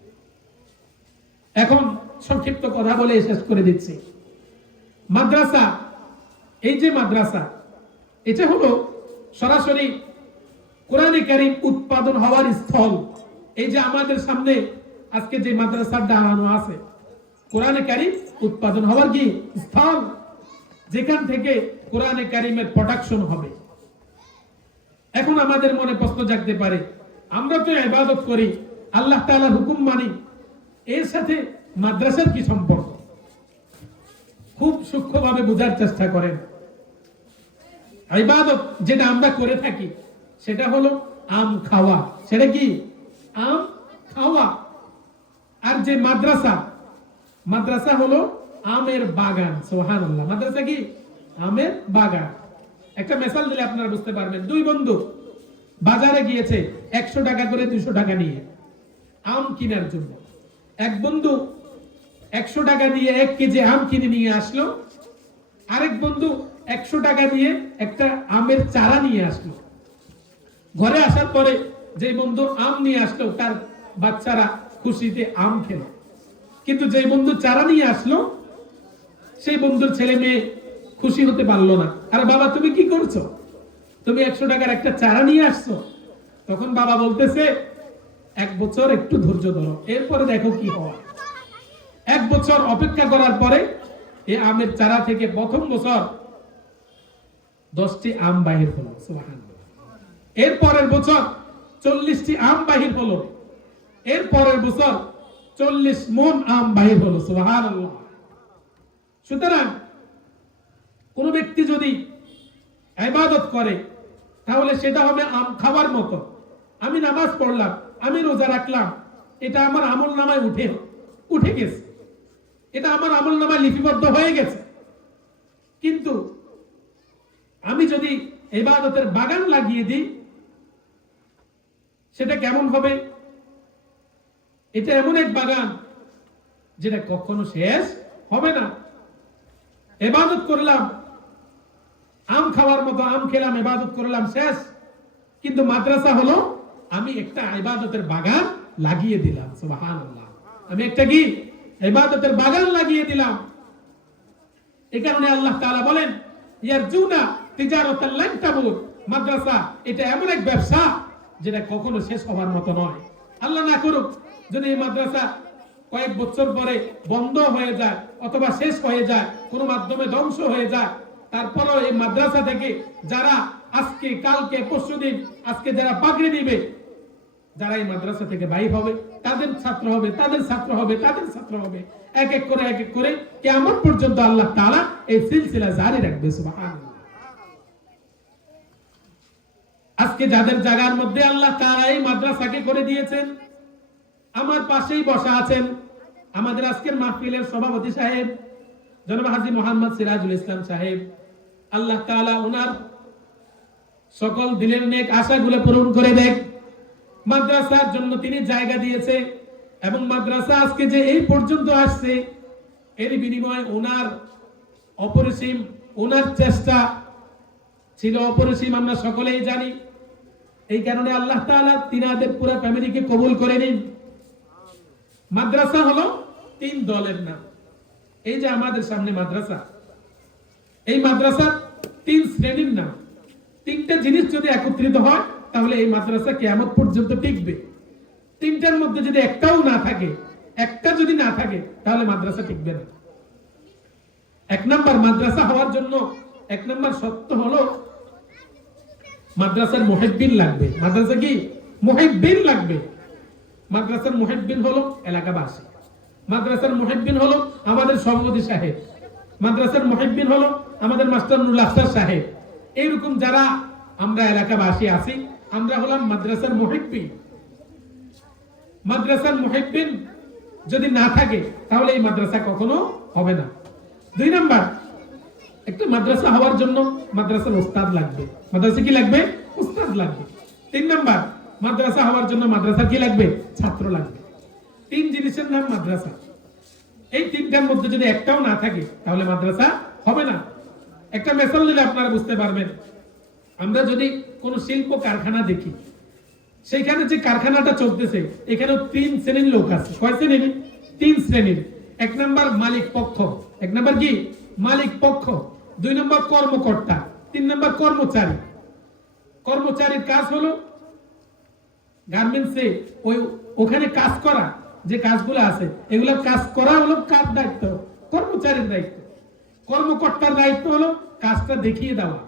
এখন সংক্ষিপ্ত কথা বলে শেষ করে দিচ্ছি। মাদ্রাসা, এই যে মাদ্রাসা, এটা হলো সরাসরি কোরআনে কারীম উৎপাদন হওয়ার স্থল। এই যে আমাদের সামনে আজকে যে মাদ্রাসার দাঁড়ানো আছে, কোরআনে কারীম উৎপাদন হওয়ার কি স্থল, যেখান থেকে কোরআনে কারীমের প্রোডাকশন হবে। এখন আমাদের মনে প্রশ্ন জাগতে পারে, আমরা তো ইবাদত করি, আল্লাহ তাআলার হুকুম মানি, এর সাথে মাদ্রাসার কি সম্পর্ক? খুব সূক্ষ্মভাবে বোঝার চেষ্টা করেন। ইবাদত যেটা আমরা করে থাকি সেটা হলো আম খাওয়া। সেটা কি? আম খাওয়া। আর যে মাদ্রাসা, মাদ্রাসা হলো আমের বাগান। সুবহানাল্লাহ। মাদ্রাসা কি? আমের বাগান। একটা মিসাল দিলে আপনারা বুঝতে পারবেন। দুই বন্ধু বাজারে গিয়েছে 100 টাকা করে 200 টাকা নিয়ে আম কেনার জন্য। এক বন্ধু 100 টাকা দিয়ে 1 কেজি আম কিনে নিয়ে আসলো, আরেক বন্ধু 100 টাকা দিয়ে একটা আমের চারা নিয়ে আসলো। ঘরে আসার পরে যে বন্ধু আম নিয়ে আসলো তার বাচ্চারা খুশিতে আম খেলো, কিন্তু যে বন্ধু চারা নিয়ে আসলো সেই বন্ধুর ছেলে মেয়ে খুশি হতে পারলো না। আর বাবা তুমি কি করছো? তুমি 100 টাকার একটা চারা নিয়ে আসছো। তখন বাবা বলতেছে 1 বছর একটু ধৈর্য ধরো, এরপরে দেখো কি হয়। 1 বছর অপেক্ষা করার পরে এই আমের চারা থেকে প্রথম বছর 10টি আম বাহির হলো। সুবহানাল্লাহ। এর পরের বছর 40টি আম বাহির হলো। এর পরের বছর 40 মণ আম বাহির হলো। সুবহানাল্লাহ। সুতরাং কোন ব্যক্তি যদি ইবাদত করে তাহলে সেটা হবে আম খাওয়ার মতো। আমি নামাজ পড়লাম, আমি রোজা রাখলাম, এটা আমার আমলনামায় উঠে গেছে, এটা আমার আমলনামায় লিপিবদ্ধ হয়ে গেছে। কিন্তু আমি যদি ইবাদতের বাগান লাগিয়ে দিই সেটা কেমন হবে? এটা এমন এক বাগান যেটা কখনো শেষ হবে না। ইবাদত করলাম, আম খাওয়ার মতো আম খেলাম, ইবাদত করলাম, শেষ। কিন্তু মাদ্রাসা হলো আমি একটা ইবাদতের বাগান লাগিয়ে দিলাম। সুবহানাল্লাহ। আমি একটা কি ইবাদতের বাগান লাগিয়ে দিলাম। এই কারণে আল্লাহ তাআলা বলেন ইয়ারজুনা তিজারাতাল লান তাবুর। মাদ্রাসা এটা এমন এক ব্যবসা যেটা কখনো শেষ হওয়ার মতো নয়। আল্লাহ না করুক যদি এই মাদ্রাসা কয়েক বছর পরে বন্ধ হয়ে যায় অথবা শেষ হয়ে যায়, কোনো মাধ্যমে ধ্বংস হয়ে যায়, তারপরও এই মাদ্রাসা থেকে যারা আজকে কালকে পরশুদিন আজকে যারা পাগড়ি দিবে, যারা এই মাদ্রাসা থেকে বাইর হবে, তাদের ছাত্র হবে, তাদের ছাত্র হবে, তাদের ছাত্র হবে, এক এক করে কিয়ামত পর্যন্ত আল্লাহ তাআলা এই সিলসিলা জারি রাখবে। সুবহানাল্লাহ। আজকে যাদের জায়গার মধ্যে আল্লাহ তাআলা এই মাদ্রাসাকে করে দিয়েছেন, আমার পাশেই বসা আছেন আমাদের আজকের মাহফিলের সভাপতি সাহেব জনাব হাজী মোহাম্মদ সিরাজুল ইসলাম সাহেব। আল্লাহ তাআলা ওনার সকল দিলের নেক আশাগুলো পূরণ করে দেখ। মাদ্রাসার জন্য তিনি জায়গা দিয়েছে এবং মাদ্রাসা আজকে যে এই পর্যন্ত আসছে এর বিনিময়ে ওনার অপরিসীম, ওনার চেষ্টা ছিল অপরিসীম, আমরা সকলেই জানি। এই কারণে আল্লাহ তাআলা তিনাদের পুরো ফ্যামিলিকে কবুল করে নিন। মাদ্রাসা হলো 3 দলের নাম। এই যে আমাদের সামনে মাদ্রাসা, এই মাদ্রাসা 3 শ্রেণীর নাম। 3টা জিনিস যদি একত্রিত হয় তাহলে এই মাদ্রাসা কিয়ামত পর্যন্ত টিকবে। 3টার মধ্যে যদি একটাও না থাকে, একটা যদি না থাকে তাহলে মাদ্রাসা টিকবে না। 1 নাম্বার মাদ্রাসা হওয়ার জন্য 1 নাম্বার শর্ত হলো মাদ্রাসার মুহিব্বিন লাগবে। মাদ্রাসা কি? মুহিব্বিন লাগবে। মাদ্রাসার মুহিব্বিন হলো এলাকাবাসী, মাদ্রাসার মুহিব্বিন হলো আমাদের সভাপতি সাহেব, মাদ্রাসার মুহিব্বিন হলো আমাদের মাস্টার নুরুল আফসার সাহেব। এইরকম যারা আমরা এলাকাবাসী আছি, আমরা হলাম মাদ্রাসার মুহিব্বিন। মাদ্রাসার মুহিব্বিন যদি না থাকে তাহলে এই মাদ্রাসা কখনো হবে না। 2 নাম্বার, একটা মাদ্রাসা হওয়ার জন্য মাদ্রাসার ওস্তাদ লাগবে। মাদ্রাসা কি লাগবে? ওস্তাদ লাগবে। 3 নাম্বার, মাদ্রাসা হওয়ার জন্য মাদ্রাসা কি লাগবে? ছাত্র লাগবে। 3 জিনিসের নাম মাদ্রাসা। এই 3টার মধ্যে যদি একটাও না থাকে তাহলে মাদ্রাসা হবে না। একটা মেসাল দিলে আপনারা বুঝতে পারবেন। আমরা যদি কোনো শিল্প কারখানা দেখি, সেইখানে যে কারখানাটা চলতেছে এখানেও 3 শ্রেণীর লোক আছে। কয় শ্রেণীর? 3 শ্রেণীর। 1 নাম্বার মালিক পক্ষ, 1 নাম্বার কি? মালিক পক্ষ। 2 নাম্বার কর্মকর্তা, 3 নাম্বার কর্মচারী। কর্মচারীর কাজ হলো গার্মেন্টসে ওখানে কাজ করা, যে কাজগুলো আছে এগুলোর কাজ করা হলো কার দায়িত্ব? কর্মচারীর দায়িত্ব। কর্মকর্তার দায়িত্ব হলো কাজটা দেখিয়ে দেওয়া।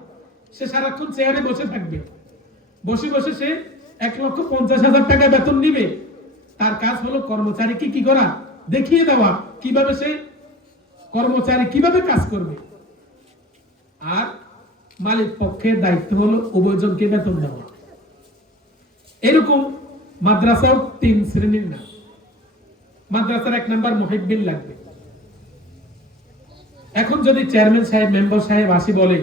সে সারাক্ষণ চেয়ারে বসে থাকবে, বসে বসে সে 1,50,000 টাকা বেতন নিবে। তার কাজ হলো কর্মচারীকে কি করা? দেখিয়ে দেওয়া কিভাবে সে কর্মচারী কিভাবে কাজ করবে। আর মালিক পক্ষের দায়িত্ব হলো উভয়জনকে বেতন দেওয়া। এরকম মাদ্রাসাও 3 শ্রেণীর না। মাদ্রাসার 1 নাম্বার মুহিব্বিন লাগবে। এখন যদি চেয়ারম্যান সাহেব, মেম্বার সাহেব আসি বলে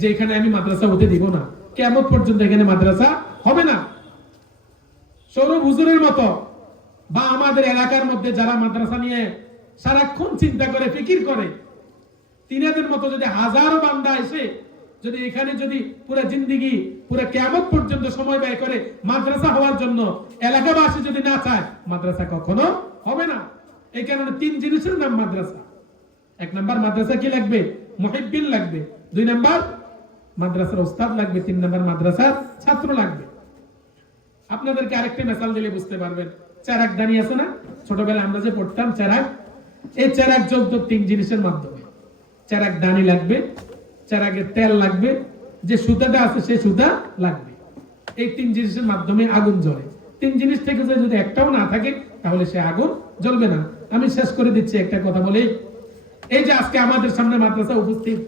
যে এখানে আমি মাদ্রাসা হতে দিব না, কিয়ামত পর্যন্ত এখানে মাদ্রাসা হবে না। সৌরভ হুজুরের মতো বা আমাদের এলাকার মধ্যে যারা মাদ্রাসা নিয়ে সারাক্ষণ চিন্তা করে, ফিকির করে, তিনাদের মতো যদি হাজারো বান্দা এসে যদি এখানে যদি পুরো জিন্দেগি পুরো কিয়ামত পর্যন্ত সময় ব্যয় করে মাদ্রাসা হওয়ার জন্য, এলাকাবাসী যদি না চায় মাদ্রাসা কখনো হবে না। এই কারণে 3 জিনিসের নাম মাদ্রাসা। 1 নাম্বার মাদ্রাসা কি লাগবে? মুহিব্বিন লাগবে। 2 নাম্বার মাদ্রাসার ওস্তাদ লাগবে। 3 নাম্বার মাদ্রাসার ছাত্র লাগবে। আপনাদেরকে আরেকটা মিসাল দিলে বুঝতে পারবেন। চেরাগ দানি আছে না? ছোটবেলায় আমরা যে পড়তাম চেরাগ, এই চেরাগ জ্বলতো 3 জিনিসের মাধ্যমে। চেরাগ দানি লাগবে, চেরাগের তেল লাগবে, যে সুতাটা আছে সেই সুতা লাগবে। এই 3 জিনিসের মাধ্যমে আগুন জ্বলে। 3 জিনিস থেকে যদি একটাও না থাকে তাহলে সে আগুন জ্বলবে না। আমি শেষ করে দিচ্ছি একটা কথা বলে। এই যে আজকে আমাদের সামনে মাদ্রাসা উপস্থিত,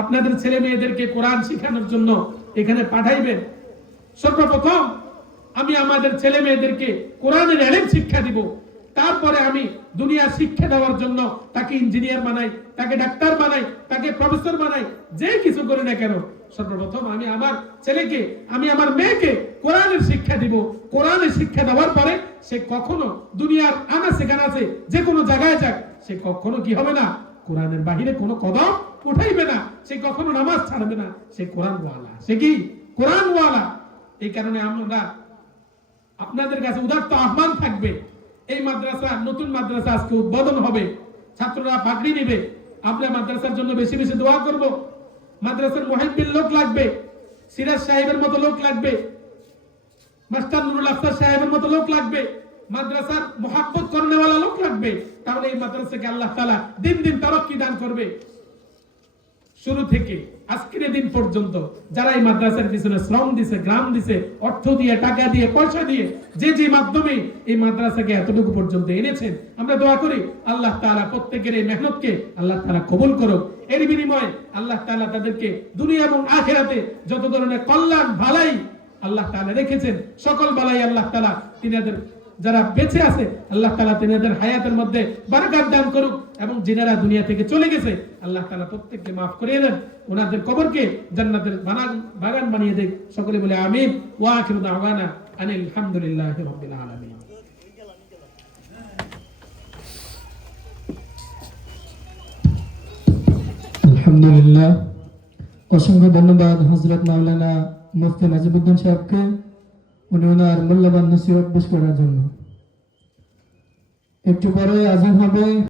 আপনাদের ছেলে মেয়েদেরকে কোরআন শেখানোর জন্য এখানে পাঠাইবেন। সর্বপ্রথম আমি আমাদের ছেলে মেয়েদেরকে কোরআনের ইলম শিক্ষা দিব। তারপরে আমি দুনিয়ার শিক্ষা দেওয়ার জন্য তাকে ইঞ্জিনিয়ার বানাই, তাকে ডাক্তার বানাই, তাকে প্রফেসর বানাই, যে কিছু করি না কেন, সর্বপ্রথম আমি আমার ছেলেকে, আমি আমার মেয়েকে কোরআনের শিক্ষা দিব। কোরআনের শিক্ষা দেওয়ার পরে সে কখনো দুনিয়ার আনাচে কানাচে যে কোনো জায়গায় যাক, সে কখনো কি হবে না? কোরআনের বাহিরে কোনো কদম উঠাইবে না। সে কখনো নামাজ ছাড়বে না। সে কোরআন ওয়ালা। সে কি? কোরআন ওয়ালা। এই কারণে আমরা আপনাদের কাছে উদাত্ত আহ্বান থাকবে, এই মাদ্রাসা, নতুন মাদ্রাসা আজকে উদ্বোধন হবে, ছাত্ররা পাগড়ি নেবে। আমরা মাদ্রাসার জন্য বেশি বেশি দোয়া করব। মাদ্রাসার মুহিব্বিন লোক লাগবে, সিরাজ সাহেবের মতো লোক লাগবে, মাস্টার নুরুল আফসার সাহেবের মতো লোক লাগবে, মাদ্রাসার মুহাব্বত করনেওয়ালা লোক লাগবে। তাহলে এই মাদ্রাসাকে আল্লাহ তাআলা দিন দিন তারাক্কি দান করবে। শুরু থেকে আজকের দিন পর্যন্ত যারা এই মাদ্রাসার পিছনে শ্রম দিছে, গ্রাম দিছে, অর্থ দিয়ে, টাকা দিয়ে, পয়সা দিয়ে, যে যে মাধ্যমে এই মাদ্রাসাকে এতটুকু পর্যন্ত এনেছেন, আমরা দোয়া করি আল্লাহ তাআলা প্রত্যেকের এই মেহনতকে আল্লাহ তাআলা কবুল করুক। এর বিনিময়ে আল্লাহ তাআলা তাদেরকে দুনিয়া এবং আখিরাতে যত ধরনের কল্যাণ ভালাই আল্লাহ তাআলা রেখেছেন, সকল বালাই আল্লাহ তাআলা তিনাদের, যারা বেঁচে আছে আল্লাহ তাআলা তিনাদের হায়াতের মধ্যে বারাকাত দান করুক, এবং যিনারা দুনিয়া থেকে চলে গেছে আল্লাহ তাআলা প্রত্যেককে মাফ করিয়ে দেন, ওনাদের কবরকে জান্নাতের বাগান বানিয়ে দেন। সকলে বলে আমিন। ওয়া আখিরু দাওয়ানা আনিল হামদুলিল্লাহি রাব্বিল আলামিন। আলহামদুলিল্লাহ। অসংখ্য ধন্যবাদ হযরত মাওলানা মুফতি নাজিবউদ্দিন সাহেবকে, উনি ওনার মূল্যবান নসিহত পেশ করার জন্য। একটু পরে আযান হবে।